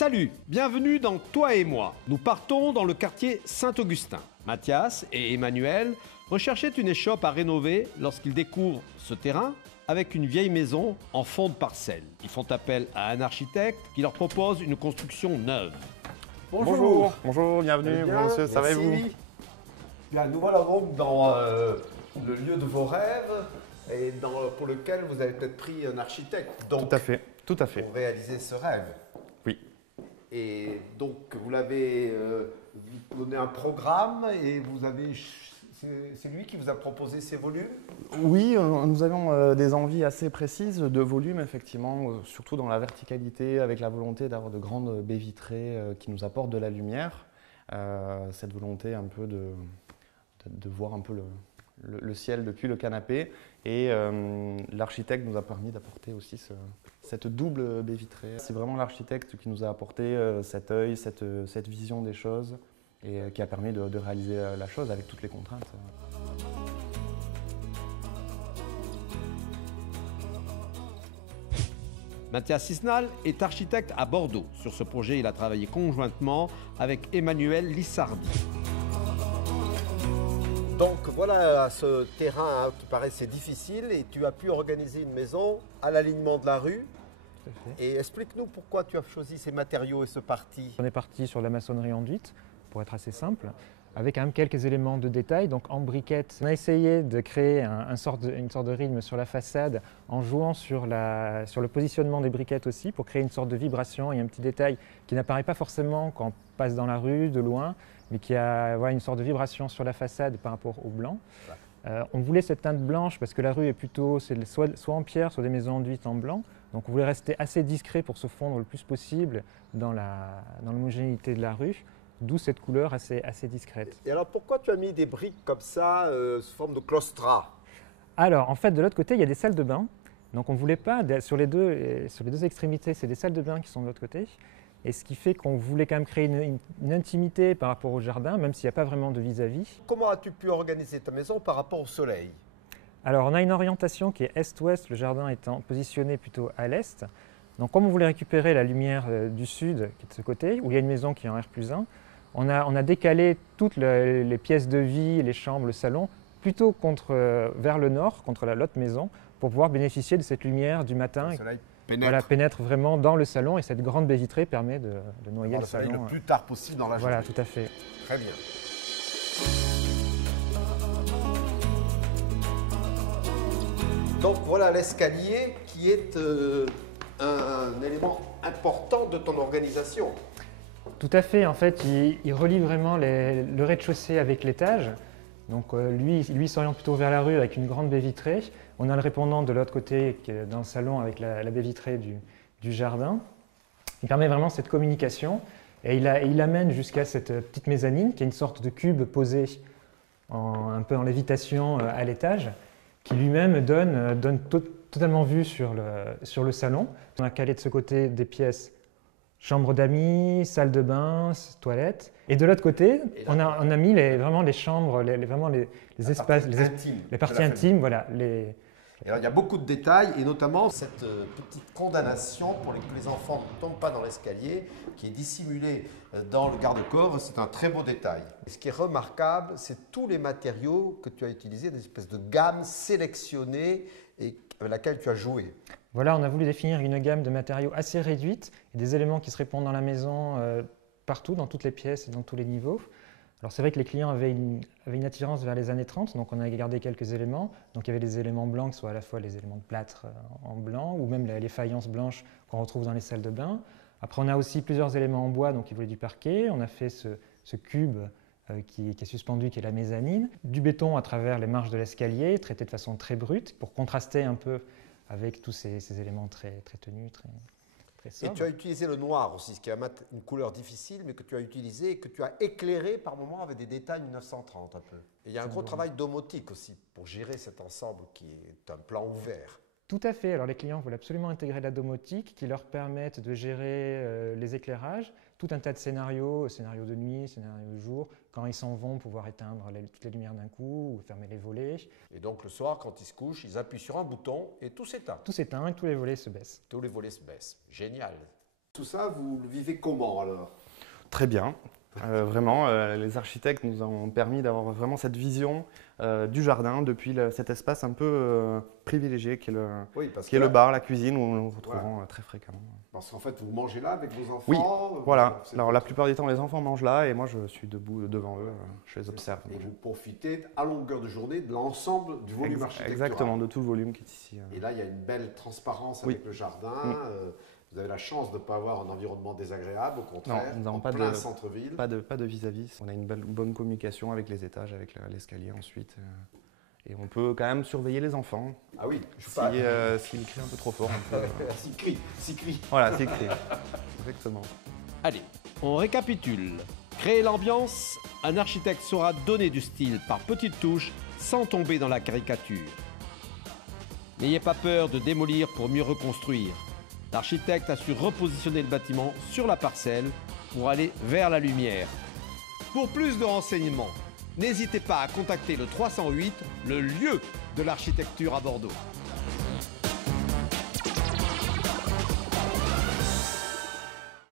Salut, bienvenue dans Toi et moi. Nous partons dans le quartier Saint-Augustin. Mathias et Emmanuel recherchaient une échoppe à rénover lorsqu'ils découvrent ce terrain avec une vieille maison en fond de parcelle. Ils font appel à un architecte qui leur propose une construction neuve. Bonjour. Bonjour, bienvenue. Bien, Bonjour monsieur, ça va et vous? Bien, nous voilà donc dans le lieu de vos rêves et pour lequel vous avez peut-être pris un architecte. Donc, Tout à fait. pour réaliser ce rêve. Oui. Et donc, vous l'avez donné un programme et c'est lui qui vous a proposé ces volumes? Oui, nous avions des envies assez précises de volume, effectivement, surtout dans la verticalité, avec la volonté d'avoir de grandes baies vitrées qui nous apportent de la lumière. Cette volonté un peu de voir un peu le ciel depuis le canapé. Et l'architecte nous a permis d'apporter aussi cette double baie vitrée. C'est vraiment l'architecte qui nous a apporté cet œil, cette vision des choses et qui a permis de réaliser la chose avec toutes les contraintes. Mathias Cisnal est architecte à Bordeaux. Sur ce projet, il a travaillé conjointement avec Emmanuel Lissardi. Donc voilà, ce terrain qui paraissait difficile et tu as pu organiser une maison à l'alignement de la rue. Tout à fait. Et explique-nous pourquoi tu as choisi ces matériaux et ce parti. On est parti sur la maçonnerie enduite, pour être assez simple, avec quand même quelques éléments de détail. Donc en briquette, on a essayé de créer une sorte de rythme sur la façade en jouant sur le positionnement des briquettes aussi, pour créer une sorte de vibration et un petit détail qui n'apparaît pas forcément quand on passe dans la rue, de loin, mais qui a une sorte de vibration sur la façade par rapport au blanc. On voulait cette teinte blanche parce que la rue est plutôt soit en pierre, soit des maisons enduites en blanc. Donc on voulait rester assez discret pour se fondre le plus possible dans l'homogénéité de la rue, d'où cette couleur assez discrète. Et alors pourquoi tu as mis des briques comme ça, sous forme de claustras? Alors en fait de l'autre côté il y a des salles de bain. Donc on ne voulait pas, sur les deux extrémités, c'est des salles de bain qui sont de l'autre côté. Et ce qui fait qu'on voulait quand même créer une intimité par rapport au jardin, même s'il n'y a pas vraiment de vis-à-vis. Comment as-tu pu organiser ta maison par rapport au soleil? Alors on a une orientation qui est est-ouest, le jardin étant positionné plutôt à l'est. Donc comme on voulait récupérer la lumière du sud, qui est de ce côté, où il y a une maison qui est en R+1, on a décalé toutes les pièces de vie, les chambres, le salon, plutôt vers le nord, contre l'autre maison, pour pouvoir bénéficier de cette lumière du matin. Le soleil pénètre vraiment dans le salon et cette grande baie vitrée permet de noyer le soleil salon. Le plus tard possible dans la journée. Voilà, tout à fait. Très bien. Donc voilà l'escalier qui est un élément important de ton organisation. Tout à fait, en fait, il relie vraiment le rez-de-chaussée avec l'étage. Donc lui s'oriente plutôt vers la rue avec une grande baie vitrée. On a le répondant de l'autre côté qui est dans le salon avec la baie vitrée du jardin. Il permet vraiment cette communication et il amène jusqu'à cette petite mezzanine qui est une sorte de cube posé un peu en lévitation à l'étage qui lui-même donne totalement vue sur le salon. On a calé de ce côté des pièces chambre d'amis, salle de bain, toilette. Et de l'autre côté, on a mis vraiment les chambres, les espaces, les parties intimes. Voilà, Et alors, il y a beaucoup de détails, et notamment cette petite condamnation pour que les enfants ne tombent pas dans l'escalier, qui est dissimulée dans le garde-corps. C'est un très beau détail. Et ce qui est remarquable, c'est tous les matériaux que tu as utilisés, des espèces de gammes sélectionnées et avec laquelle tu as joué. Voilà, on a voulu définir une gamme de matériaux assez réduite et des éléments qui se répondent dans la maison partout, dans toutes les pièces et dans tous les niveaux. Alors c'est vrai que les clients avaient une attirance vers les années 30, donc on a gardé quelques éléments. Donc il y avait des éléments blancs, qui sont à la fois les éléments de plâtre en blanc ou même les faïences blanches qu'on retrouve dans les salles de bain. Après on a aussi plusieurs éléments en bois, donc qui voulaient du parquet. On a fait ce cube qui est suspendu, qui est la mezzanine. Du béton à travers les marches de l'escalier, traité de façon très brute pour contraster un peu avec tous ces éléments très tenus, très sobres. Et tu as utilisé le noir aussi, ce qui est une couleur difficile, mais que tu as utilisé et que tu as éclairé par moments avec des détails 1930 un peu. Et il y a un gros travail domotique aussi pour gérer cet ensemble qui est un plan ouvert. Tout à fait. Alors les clients veulent absolument intégrer la domotique qui leur permette de gérer les éclairages, tout un tas de scénarios de nuit, scénarios de jour, quand ils s'en vont pouvoir éteindre toutes les lumières d'un coup ou fermer les volets. Et donc le soir, quand ils se couchent, ils appuient sur un bouton et tout s'éteint. Tout s'éteint et tous les volets se baissent. Tous les volets se baissent. Génial. Tout ça, vous le vivez comment alors? Très bien. Vraiment, les architectes nous ont permis d'avoir vraiment cette vision du jardin depuis cet espace un peu privilégié qui est le bar, la cuisine où nous nous retrouvons très fréquemment. Parce qu'en fait, vous mangez là avec vos enfants? Oui, voilà. Alors la plupart du temps, les enfants mangent là et moi je suis debout devant eux, je les observe. Et vous profitez à longueur de journée de l'ensemble du volume architectural. Exactement, de tout le volume qui est ici. Et là, il y a une belle transparence avec le jardin. Vous avez la chance de ne pas avoir un environnement désagréable, au contraire, non, nous n'avons pas plein centre-ville. Pas de vis-à-vis. On a une bonne communication avec les étages, avec l'escalier ensuite. Et on peut quand même surveiller les enfants. Ah oui, s'ils crient un peu trop fort. S'ils crient. Voilà, s'ils crient. Exactement. Allez, on récapitule. Créer l'ambiance, un architecte saura donner du style par petites touches sans tomber dans la caricature. N'ayez pas peur de démolir pour mieux reconstruire. L'architecte a su repositionner le bâtiment sur la parcelle pour aller vers la lumière. Pour plus de renseignements, n'hésitez pas à contacter le 308, le lieu de l'architecture à Bordeaux.